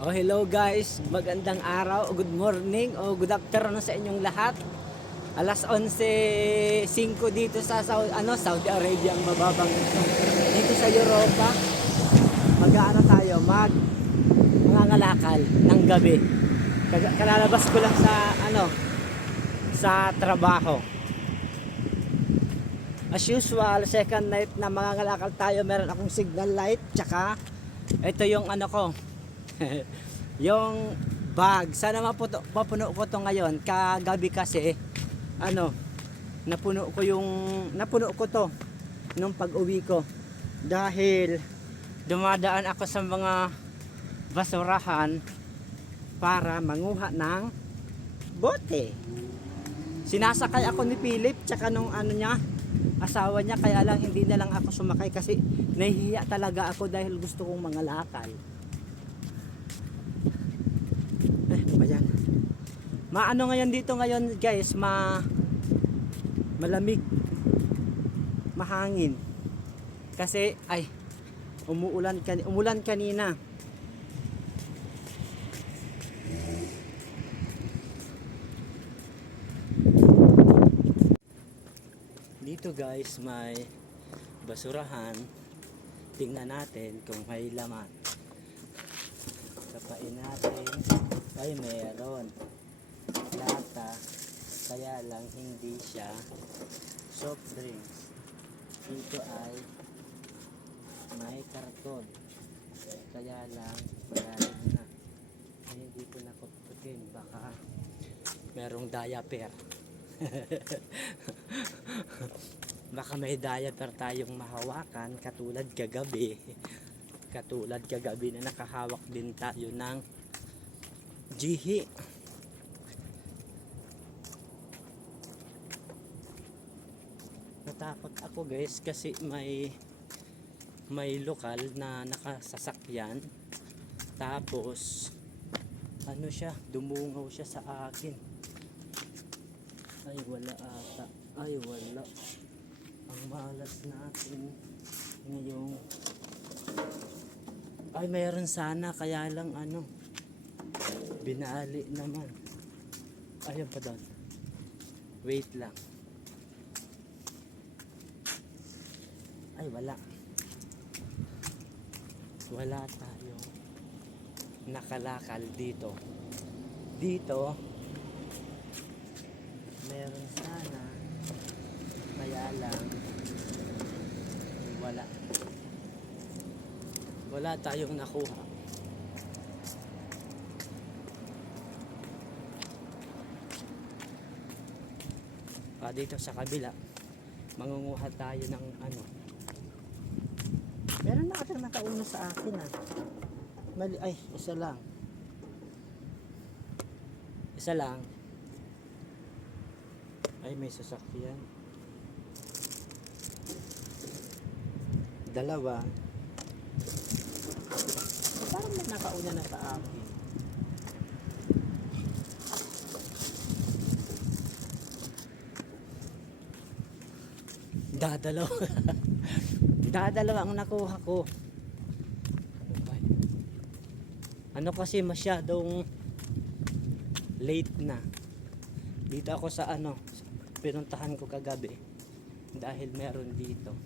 Oh, hello guys. Magandang araw, o good morning, o good afternoon sa inyong lahat. Alas 11:05 dito sa Saudi Arabia ang mababang ito. Dito sa Europa, mag-aano tayo, mangangalakal ng gabi. Kalalabas ko lang sa trabaho. As usual, second night na mangangalakal tayo, meron akong signal light, tsaka ito yung yung bag. Sana mapuno ko to ngayon. Kagabi kasi napuno ko to nung pag-uwi ko dahil dumadaan ako sa mga basurahan para manguha ng bote. Sinasakay ako ni Philip tsaka nung asawa niya, kaya lang hindi na lang ako sumakay kasi nahihiya talaga ako dahil gusto kong mangalakal. Ayan. Maano ngayon dito ngayon guys, malamig, mahangin. Kasi umulan kanina. Dito guys may basurahan. Tingnan natin kung may laman. Kapain natin. Ay, meron lata, kaya lang hindi siya soft drinks. Dito ay may karton, kaya lang malalim na. Ay, hindi ko nakututin, baka merong diaper. Baka may diaper tayong mahawakan katulad kagabi na nakahawak din tayo ng jihi. Natakot ako guys kasi may lokal na nakasasakyan, tapos dumungaw siya sa akin. Ay wala ata, ang malas natin ngayong mayroon sana, kaya lang binali naman. Ayun pa doon, wait lang. Wala tayo nakalakal dito meron sana, kaya lang wala tayong nakuha. Dito sa kabila mangunguha tayo ng meron na katang nakauna sa akin isa lang may sasakyan, dalawa, parang may nakauna na sa akin. Dadalawa ang nakuha ko. Kasi masyadong late na. Dito ako sa pinuntahan ko kagabi dahil meron dito.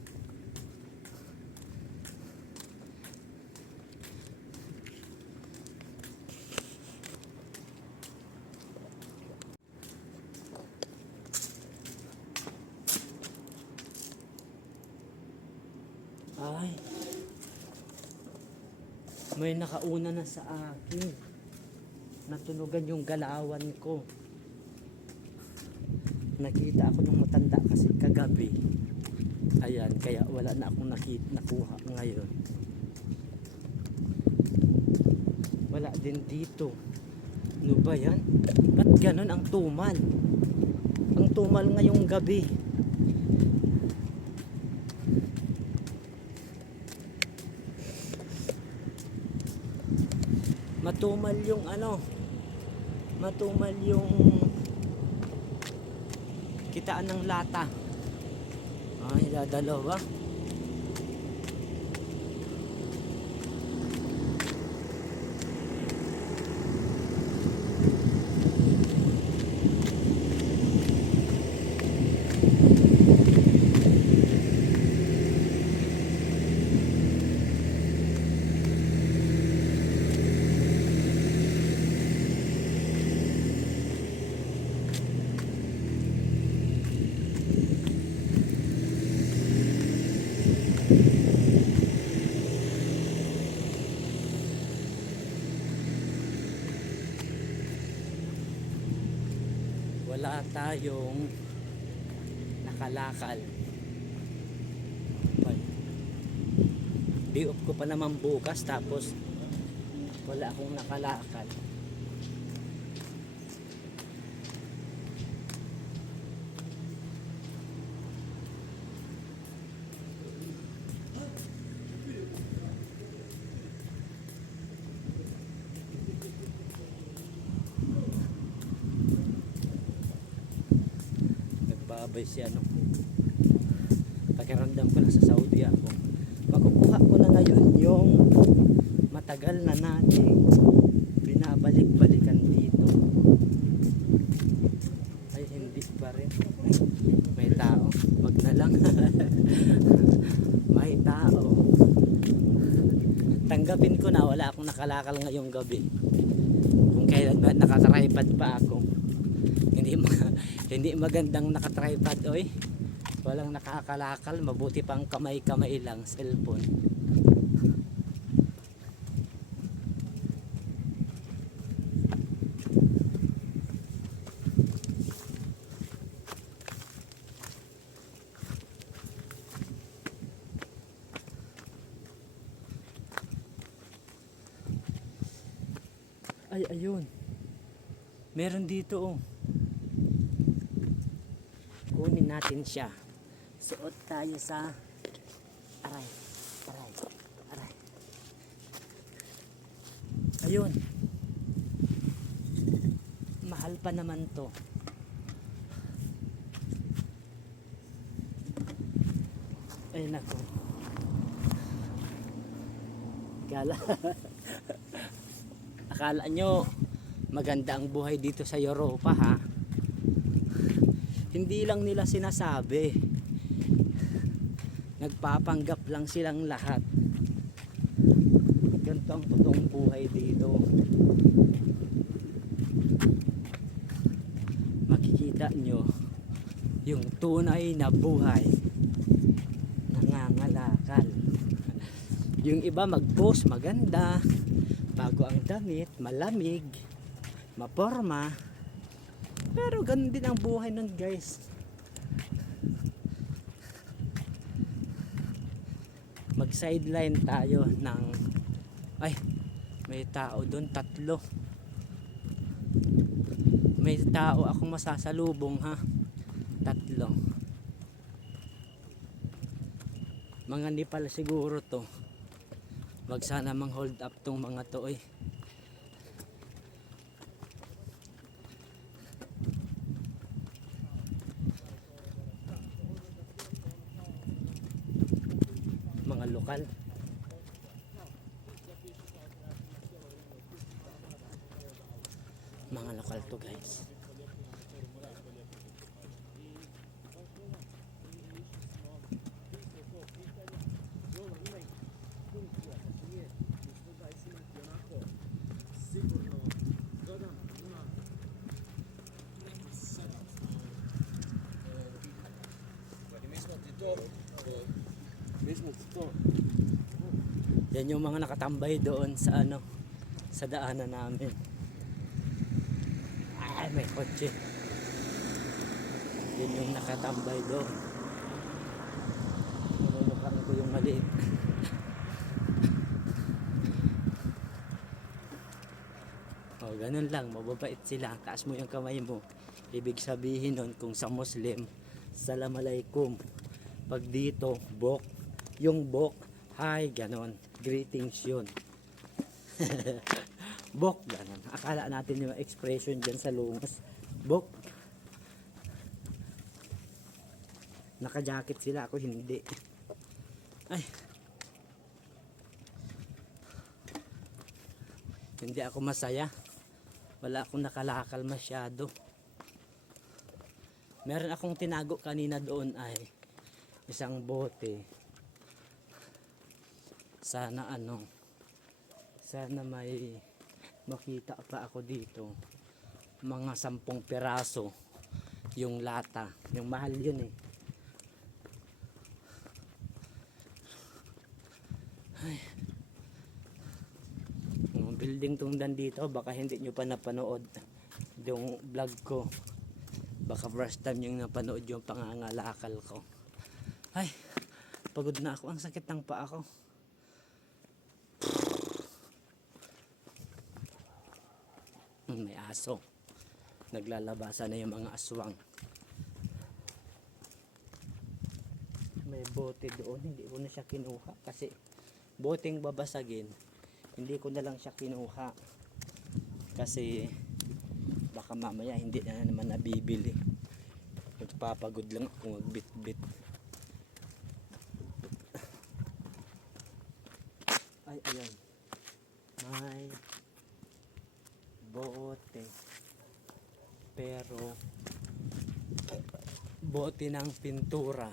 May nakauna na sa akin. Natunugan yung galawan ko. Nakita ako ng matanda kasi kagabi. Ayan, kaya wala na akong nakuha ngayon. Wala din dito. Ano ba yan? Ba't ganun ang tumal? Ang tumal ngayong gabi. Matumal yung kitaan ng lata. Dadalawa. wala tayong nakalakal. Day off ko pa naman bukas tapos wala akong nakalakal. Nagbabay si ano. Pakiramdam ko na sa Saudi ako. Makukuha ko na ngayon yung matagal na nating binabalik-balikan dito. Ay hindi pa rin. Ay, may tao. Wag na lang. May tao. Tanggapin ko na wala akong nakalakal ngayong gabi. Kung kailan nakatripod pa ako. Hindi magandang nakatripod, oy. Walang nakakalakal, mabuti pang kamay-kamay lang, cellphone. Ay, ayun. Meron dito, oh. Kunin natin siya. Suot tayo sa aray. Ayun. Mahal pa naman to. Ay nako. Akala nyo maganda ang buhay dito sa Europa, ha? Hindi lang nila sinasabi. Nagpapanggap lang silang lahat. Ganito ang totoong buhay dito. Makikita nyo yung tunay na buhay. Nangangalakal. Yung iba mag-post maganda, bago ang damit, malamig, maporma. Pero ganun din ang buhay nun, guys. Mag sideline tayo ng ay, may tao doon, 3. May tao akong masasalubong, ha. 3. Mga Nepal siguro to. Wag sana mang hold up tong mga to, eh. Mga lokal. Mga lokal to, guys. Yan yung mga nakatambay doon sa ano, sa daanan namin. Ay, may kotse. Yan yung nakatambay doon. Mamumukhaan ko yung maliit. O, ganun lang, mababait sila. Taas mo yung kamay mo. Ibig sabihin nun, kung sa Muslim, Assalamualaikum. Pag dito, bok. Yung bok, hi, ganon. Greetings yun. Bok, ganon. Akala natin yung expression dyan sa lungas. Bok. Naka-jacket sila, ako hindi. Ay. Hindi ako masaya. Wala akong nakalakal masyado. Meron akong tinago kanina doon ay isang bote. Sana may makita pa ako dito. Mga 10 piraso yung lata. Yung mahal yun, eh. Ay. Yung building tungdan dito, baka hindi nyo pa napanood yung vlog ko. Baka first time yung napanood yung pangangalakal ko. Ay, pagod na ako. Ang sakit ng paa ko. May aso. Naglalabasa na yung mga aswang. May bote doon. Hindi ko na siya kinuha kasi boteng babasagin. Hindi ko na lang siya kinuha kasi baka mamaya hindi na naman nabibili. Magpapagod lang ako magbitbit. Ay, ayan. May bote. Pero bote ng pintura.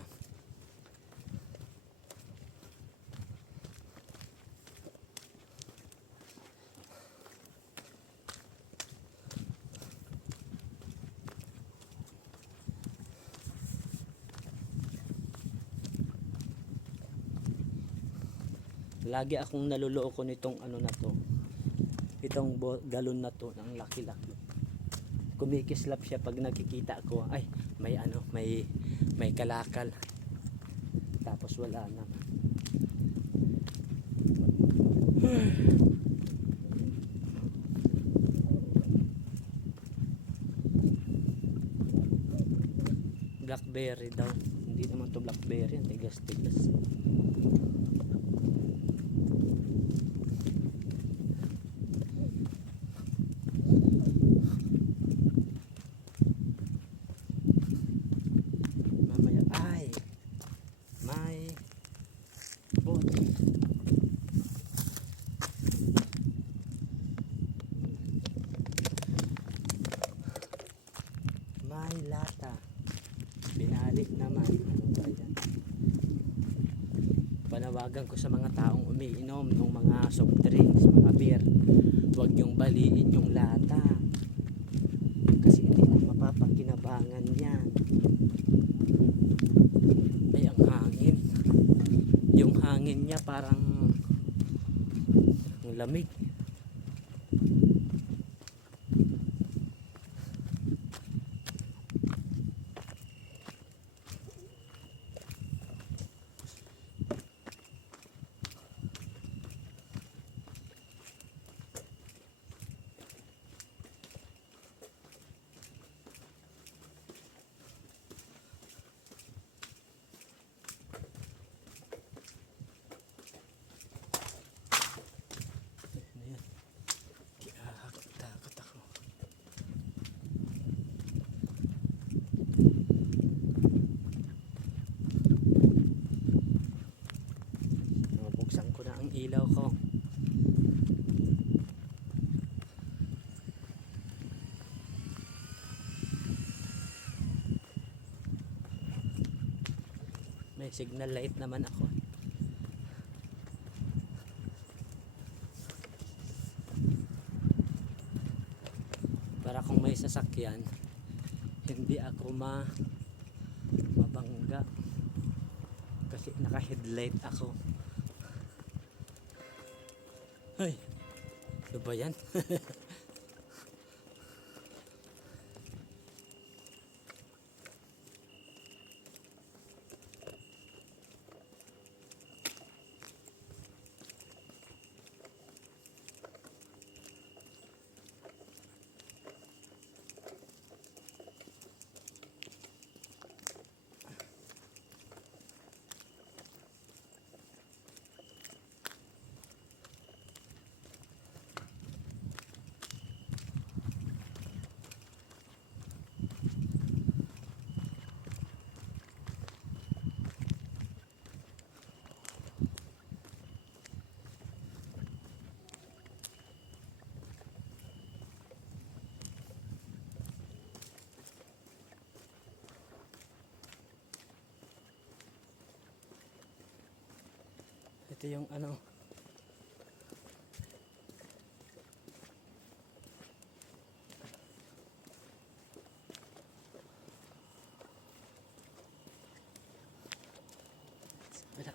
Lagi akong naluloko nitong ano na to. Itong galon na to, ang laki-laki. Kumikislap siya pag nakikita ko. Ay, may ano, may kalakal. Tapos wala na. Blackberry daw. Hindi naman to blackberry, ang tigas-tigas. Mamaya ay may bote. May lata. Binalik naman. Ano ba yan? Panawagan ko sa mga taong umiinom ng mga soft drinks, mga beer, huwag yung baliin yung lata kasi hindi na mapapakinabangan yan. Ay, ang hangin, yung hangin niya parang ang lamig. Takot ako. Buksan ko na ang ilaw ko. May signal light naman ako. Para kung may sasakyan, hindi ako mabangga kasi naka-headlight ako. Ay, ano ba yan? Ito yung ano, wala.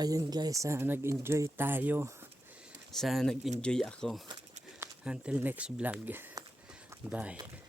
Ayun guys, nag-enjoy tayo. Sana nag-enjoy ako. Until next vlog. Bye.